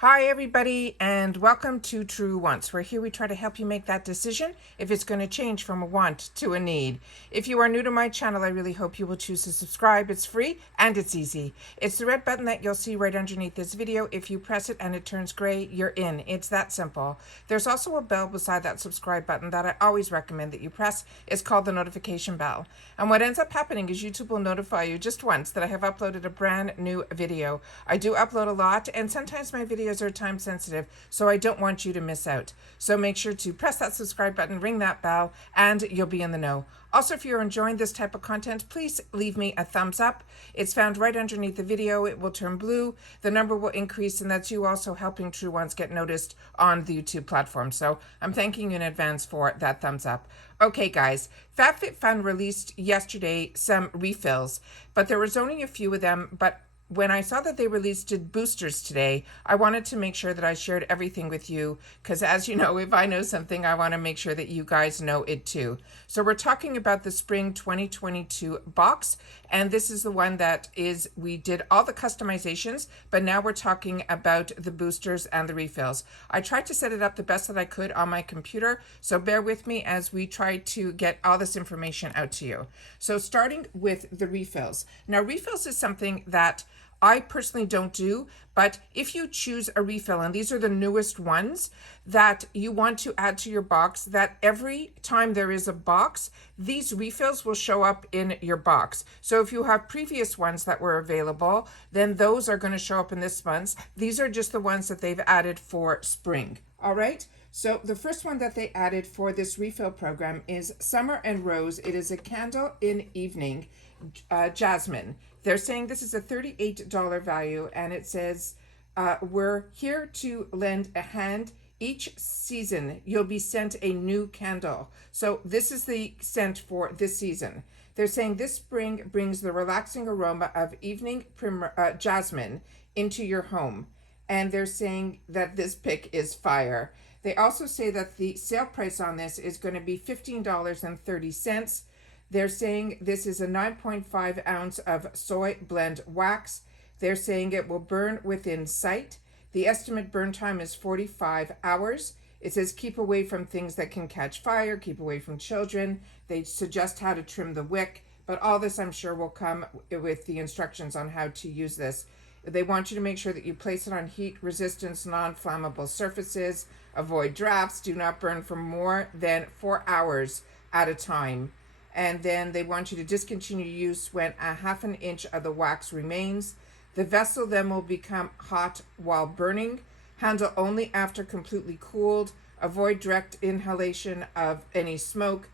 Hi everybody, and welcome to True Wants, where here we try to help you make that decision if it's going to change from a want to a need. If you are new to my channel, I really hope you will choose to subscribe. It's free and it's easy. It's the red button that you'll see right underneath this video. If you press it and it turns gray, you're in. It's that simple. There's also a bell beside that subscribe button that I always recommend that you press. It's called the notification bell. And what ends up happening is YouTube will notify you just once that I have uploaded a brand new video. I do upload a lot, and sometimes my videos are time sensitive, so I don't want you to miss out. So make sure to press that subscribe button, ring that bell, and you'll be in the know. Also, if you're enjoying this type of content, please leave me a thumbs up. It's found right underneath the video. It will turn blue. The number will increase, and that's you also helping True Ones get noticed on the YouTube platform. So I'm thanking you in advance for that thumbs up. Okay, guys, FABFITFUN released yesterday some refills, but there was only a few of them. But when I saw that they released boosters today, I wanted to make sure that I shared everything with you, because as you know, if I know something, I want to make sure that you guys know it too. So we're talking about the Spring 2022 box, and this is the one that we did all the customizations, but now we're talking about the boosters and the refills. I tried to set it up the best that I could on my computer, so bear with me as we try to get all this information out to you. So starting with the refills. Now, refills is something that I personally don't do, but if you choose a refill, and these are the newest ones that you want to add to your box, that every time there is a box, these refills will show up in your box. So if you have previous ones that were available, then those are going to show up in this month's. These are just the ones that they've added for spring. All right. So the first one that they added for this refill program is Summer and Rose. It is a candle in evening, jasmine. They're saying this is a $38 value, and it says, we're here to lend a hand. Each season, you'll be sent a new candle. So this is the scent for this season. They're saying this spring brings the relaxing aroma of evening jasmine into your home. And they're saying that this pick is fire. They also say that the sale price on this is going to be $15.30. They're saying this is a 9.5 ounce of soy blend wax. They're saying it will burn within sight. The estimate burn time is 45 hours. It says keep away from things that can catch fire, keep away from children. They suggest how to trim the wick, but all this I'm sure will come with the instructions on how to use this. They want you to make sure that you place it on heat resistance, non-flammable surfaces, avoid drafts, do not burn for more than 4 hours at a time. And then they want you to discontinue use when a ½ an inch of the wax remains. The vessel then will become hot while burning. Handle only after completely cooled. Avoid direct inhalation of any smoke.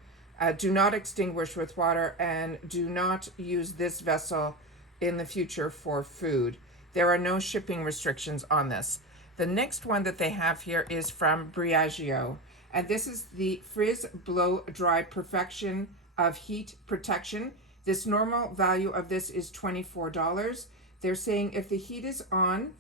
Do not extinguish with water, and do not use this vessel in the future for food. There are no shipping restrictions on this. The next one that they have here is from Briogeo, and this is the Frizz Blow Dry Perfection of Heat Protection. This normal value of this is $24. They're saying if the heat is on,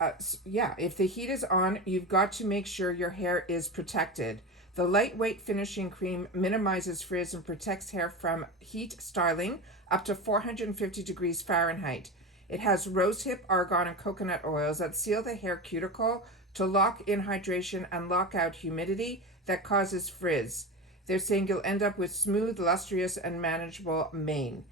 if the heat is on, you've got to make sure your hair is protected. The lightweight finishing cream minimizes frizz and protects hair from heat styling up to 450 degrees Fahrenheit. It has rosehip, argan, and coconut oils that seal the hair cuticle to lock in hydration and lock out humidity that causes frizz. They're saying you'll end up with smooth, lustrous, and manageable mane.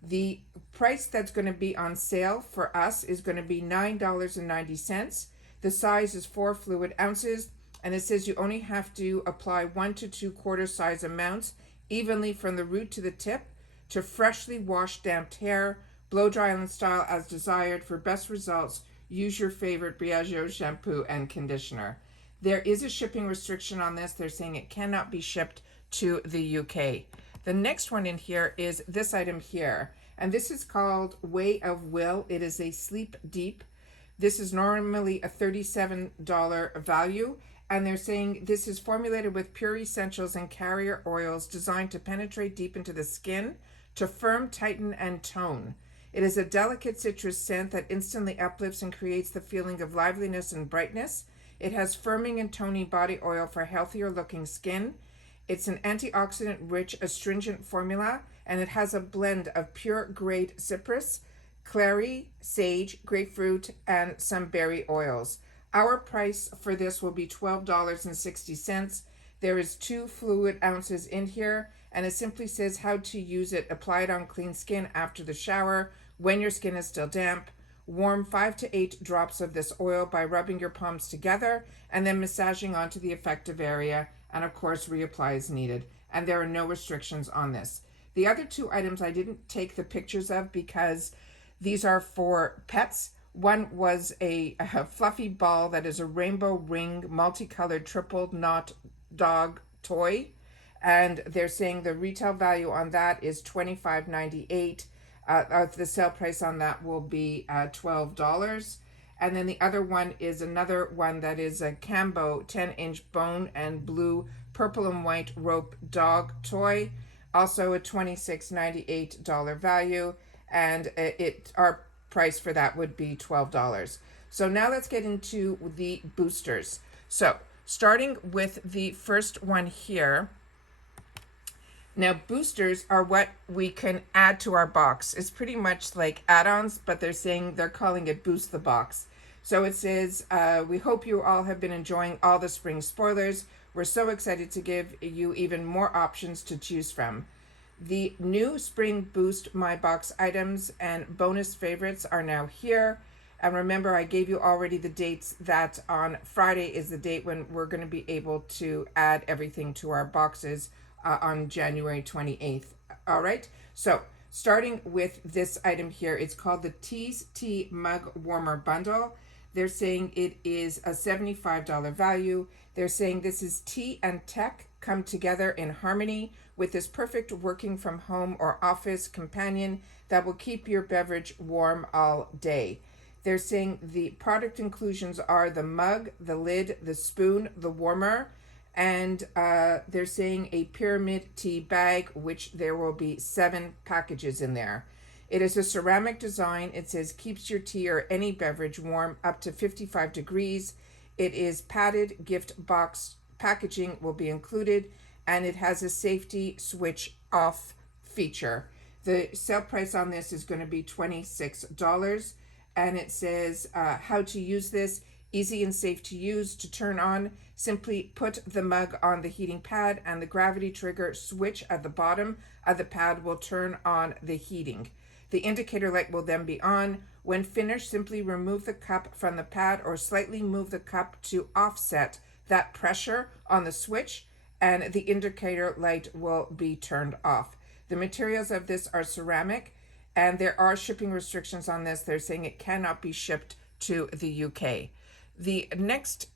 The price that's going to be on sale for us is going to be $9.90. The size is 4 fluid ounces, and it says you only have to apply 1 to 2 quarter size amounts evenly from the root to the tip to freshly washed damped hair. Blow dry and style as desired. For best results, use your favorite Briogeo shampoo and conditioner. There is a shipping restriction on this. They're saying it cannot be shipped to the UK. The next one in here is this item here, and this is called Way of Will. It is a Sleep Deep. This is normally a $37 value, and they're saying this is formulated with pure essentials and carrier oils designed to penetrate deep into the skin to firm, tighten, and tone. It is a delicate citrus scent that instantly uplifts and creates the feeling of liveliness and brightness. It has firming and toning body oil for healthier looking skin. It's an antioxidant-rich astringent formula, and it has a blend of pure grade cypress, clary, sage, grapefruit, and some berry oils. Our price for this will be $12.60. There is 2 fluid ounces in here, and it simply says how to use it. Apply it on clean skin after the shower when your skin is still damp. Warm 5 to 8 drops of this oil by rubbing your palms together and then massaging onto the affected area, and of course reapply as needed. And there are no restrictions on this. The other 2 items I didn't take the pictures of because these are for pets. One was a fluffy ball that is a rainbow ring multicolored triple knot dog toy, and they're saying the retail value on that is $25.98. The sale price on that will be $12. And then the other one is another one that is a Cambo 10-inch bone and blue, purple and white rope dog toy, also a $26.98 value, and our price for that would be $12. So now let's get into the boosters. So starting with the first one here. Now boosters are what we can add to our box. It's pretty much like add-ons, but they're calling it Boost the Box. So it says, we hope you all have been enjoying all the spring spoilers. We're so excited to give you even more options to choose from. The new Spring Boost My Box items and bonus favorites are now here. And remember, I gave you already the dates that on Friday is the date when we're going to be able to add everything to our boxes on January 28th. All right. So starting with this item here, it's called the Tease Tea Mug Warmer Bundle. They're saying it is a $75 value. They're saying this is tea and tech come together in harmony with this perfect working from home or office companion that will keep your beverage warm all day. They're saying the product inclusions are the mug, the lid, the spoon, the warmer, and they're saying a pyramid tea bag, which there will be 7 packages in there. It is a ceramic design. It says keeps your tea or any beverage warm up to 55 degrees. It is padded. Gift box packaging will be included, and it has a safety switch off feature. The sale price on this is going to be $26, and it says how to use this. Easy and safe to use. To turn on, simply put the mug on the heating pad, and the gravity trigger switch at the bottom of the pad will turn on the heating. The indicator light will then be on. When finished, simply remove the cup from the pad or slightly move the cup to offset that pressure on the switch, and the indicator light will be turned off. The materials of this are ceramic, and there are shipping restrictions on this. They're saying it cannot be shipped to the UK. The next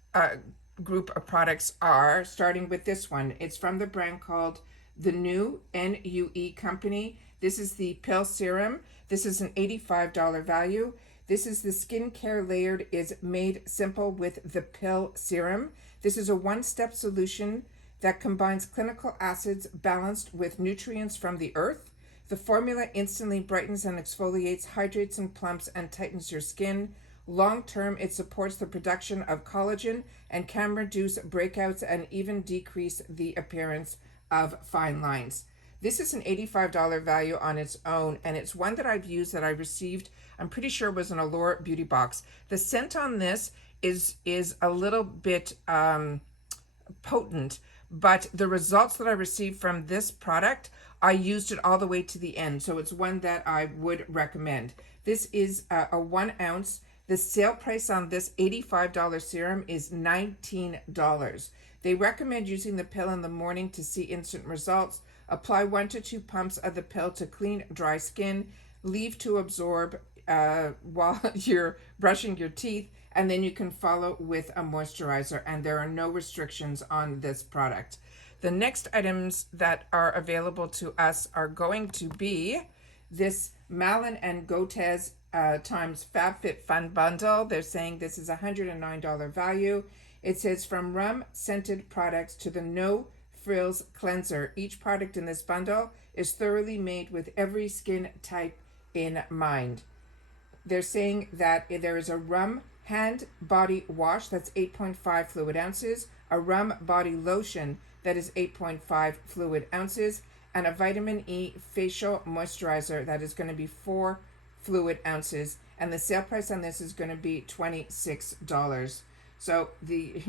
group of products are, starting with this one. It's from the brand called the New NUE Company. This is the pill serum. This is an $85 value. This is the skincare layered is made simple with the pill serum. This is a one-step solution that combines clinical acids balanced with nutrients from the earth. The formula instantly brightens and exfoliates, hydrates and plumps and tightens your skin. Long-term, it supports the production of collagen and can reduce breakouts and even decrease the appearance of fine lines. This is an $85 value on its own, and it's one that I've used that I received, I'm pretty sure it was an Allure beauty box. The scent on this is a little bit potent, but the results that I received from this product, I used it all the way to the end. So it's one that I would recommend. This is a 1 ounce. The sale price on this $85 serum is $19. They recommend using the pill in the morning to see instant results. Apply 1 to 2 pumps of the pill to clean dry skin. Leave to absorb while you're brushing your teeth, and then you can follow with a moisturizer, and there are no restrictions on this product. The next items that are available to us are going to be this Malin and Gotez times FABFITFUN bundle. They're saying this is a $109 value. It says from rum scented products to the no frills cleanser. Each product in this bundle is thoroughly made with every skin type in mind. They're saying that there is a rum hand body wash that's 8.5 fluid ounces, a rum body lotion that is 8.5 fluid ounces, and a vitamin E facial moisturizer that is going to be 4 fluid ounces. And the sale price on this is going to be $26. So the,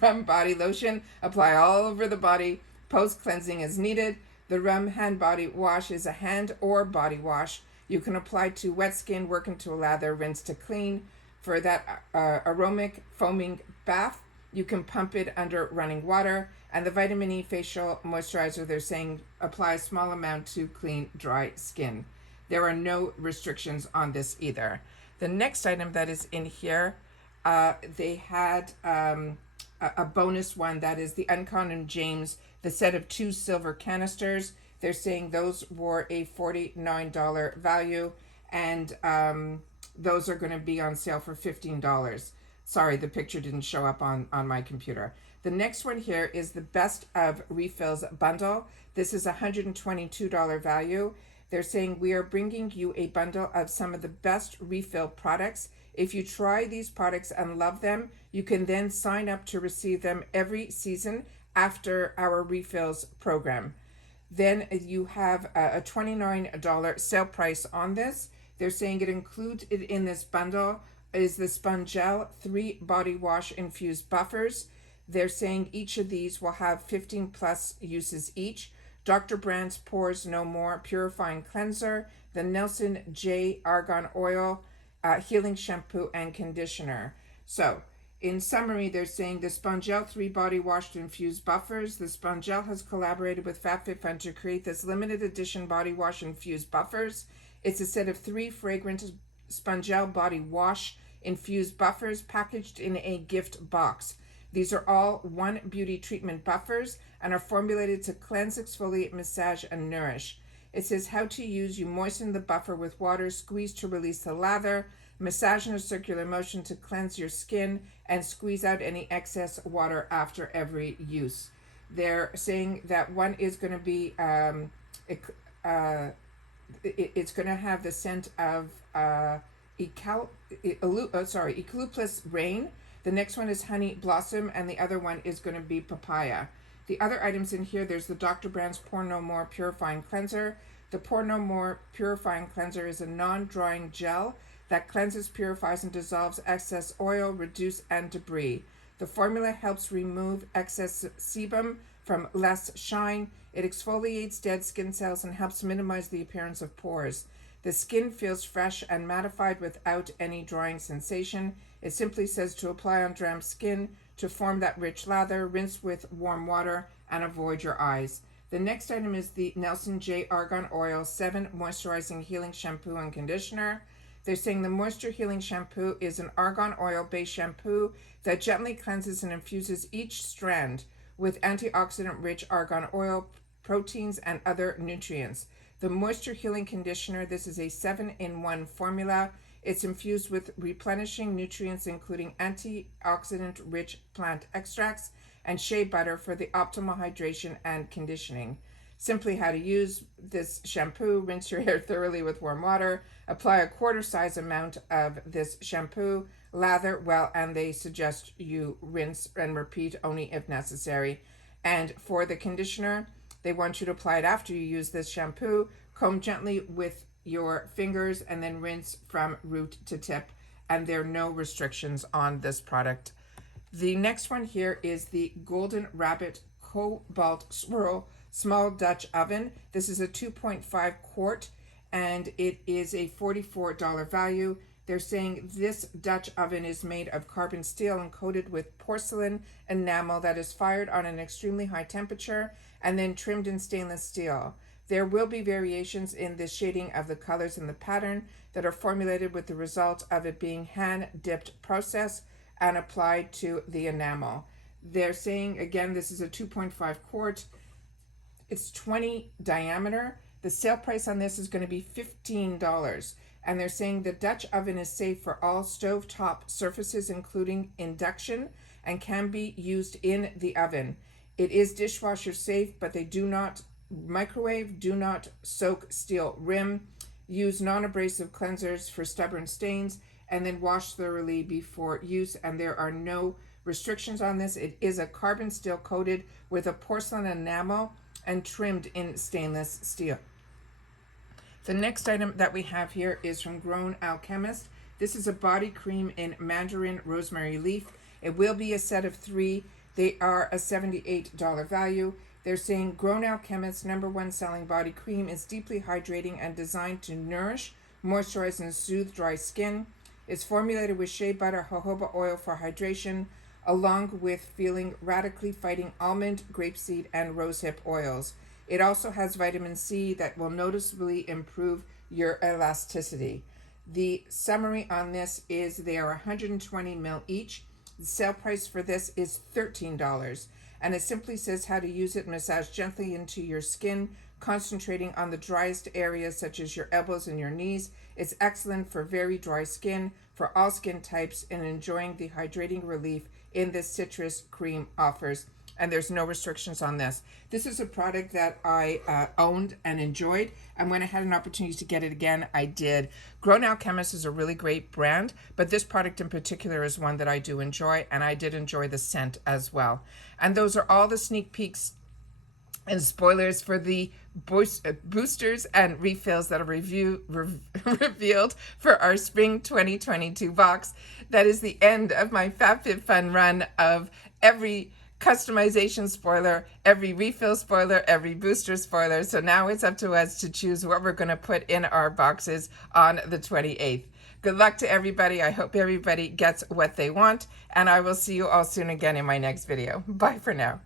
rum body lotion, apply all over the body. Post cleansing as needed. The rum hand body wash is a hand or body wash. You can apply to wet skin, work into a lather, rinse to clean. For that aromatic foaming bath, you can pump it under running water. And the vitamin E facial moisturizer, they're saying apply a small amount to clean dry skin. There are no restrictions on this either. The next item that is in here, they had a bonus one, that is the Uncommon James, the set of 2 silver canisters. They're saying those were a $49 value, and those are going to be on sale for $15. Sorry, the picture didn't show up on my computer. The next one here is the Best of Refills bundle. This is a $122 value. They're saying we are bringing you a bundle of some of the best refill products. If you try these products and love them, you can then sign up to receive them every season after our refills program. Then you have a $29 sale price on this. They're saying it includes it in this bundle is the Spongel 3 body wash infused buffers. They're saying each of these will have 15 plus uses each. Dr. Brand's Pores No More Purifying Cleanser, the Nelson J Argan Oil, Healing Shampoo and Conditioner. So, in summary, they're saying the Spongel 3 Body Wash to Infuse Buffers. The Spongel has collaborated with FABFITFUN to create this limited edition body wash infused buffers. It's a set of 3 fragrant Spongel body wash infused buffers packaged in a gift box. These are all 1 beauty treatment buffers and are formulated to cleanse, exfoliate, massage, and nourish. It says how to use. You moisten the buffer with water, squeeze to release the lather, massage in a circular motion to cleanse your skin, and squeeze out any excess water after every use. They're saying that one is going to be, it's going to have the scent of eucalyptus rain. The next one is honey blossom, and the other one is going to be papaya. The other items in here, there's the Dr. Brand's Pore No More Purifying Cleanser. The Pore No More Purifying Cleanser is a non-drying gel that cleanses, purifies, and dissolves excess oil, reduce, and debris. The formula helps remove excess sebum from less shine. It exfoliates dead skin cells and helps minimize the appearance of pores. The skin feels fresh and mattified without any drying sensation. It simply says to apply on damp skin to form that rich lather, rinse with warm water, and avoid your eyes. The next item is the Nelson J Argan Oil 7 Moisturizing Healing Shampoo and Conditioner. They're saying the Moisture Healing Shampoo is an argan oil-based shampoo that gently cleanses and infuses each strand with antioxidant-rich argan oil, proteins, and other nutrients. The Moisture Healing Conditioner, this is a 7-in-1 formula. It's infused with replenishing nutrients, including antioxidant-rich plant extracts and shea butter for the optimal hydration and conditioning. Simply how to use this shampoo: rinse your hair thoroughly with warm water, apply a quarter-size amount of this shampoo, lather well, and they suggest you rinse and repeat only if necessary. And for the conditioner, they want you to apply it after you use this shampoo, comb gently with your fingers, and then rinse from root to tip. And there are no restrictions on this product. The next one here is the Golden Rabbit Cobalt Swirl Small Dutch Oven. This is a 2.5 quart, and it is a $44 value. They're saying this Dutch oven is made of carbon steel and coated with porcelain enamel that is fired on an extremely high temperature and then trimmed in stainless steel. There will be variations in the shading of the colors in the pattern that are formulated with the result of it being hand-dipped process and applied to the enamel. They're saying, again, this is a 2.5 quart. It's 20 diameter. The sale price on this is going to be $15. And they're saying the Dutch oven is safe for all stovetop surfaces, including induction, and can be used in the oven. It is dishwasher safe, but they do not microwave, do not soak steel rim, use non-abrasive cleansers for stubborn stains, and then wash thoroughly before use. And there are no restrictions on this. It is a carbon steel coated with a porcelain enamel and trimmed in stainless steel. The next item that we have here is from Alchemist. This is a body cream in mandarin rosemary leaf. It will be a set of 3. They are a $78 value. They're saying Grown Alchemist #1 selling body cream is deeply hydrating and designed to nourish, moisturize, and soothe dry skin. It's formulated with shea butter, jojoba oil for hydration, along with feeling radically fighting almond, grapeseed, and rosehip oils. It also has vitamin C that will noticeably improve your elasticity. The summary on this is they are 120 ml each. The sale price for this is $13. And it simply says how to use it. Massage gently into your skin, concentrating on the driest areas such as your elbows and your knees. It's excellent for very dry skin, for all skin types, and enjoying the hydrating relief in this citrus cream offers. And there's no restrictions on this. This is a product that I owned and enjoyed. And when I had an opportunity to get it again, I did. Grown Alchemist is a really great brand, but this product in particular is one that I do enjoy, and I did enjoy the scent as well. And those are all the sneak peeks and spoilers for the boosters and refills that are revealed for our spring 2022 box. That is the end of my FABFITFUN run of every customization spoiler, every refill spoiler, every booster spoiler. So now it's up to us to choose what we're going to put in our boxes on the 28th. Good luck to everybody. I hope everybody gets what they want, and I will see you all soon again in my next video. Bye for now.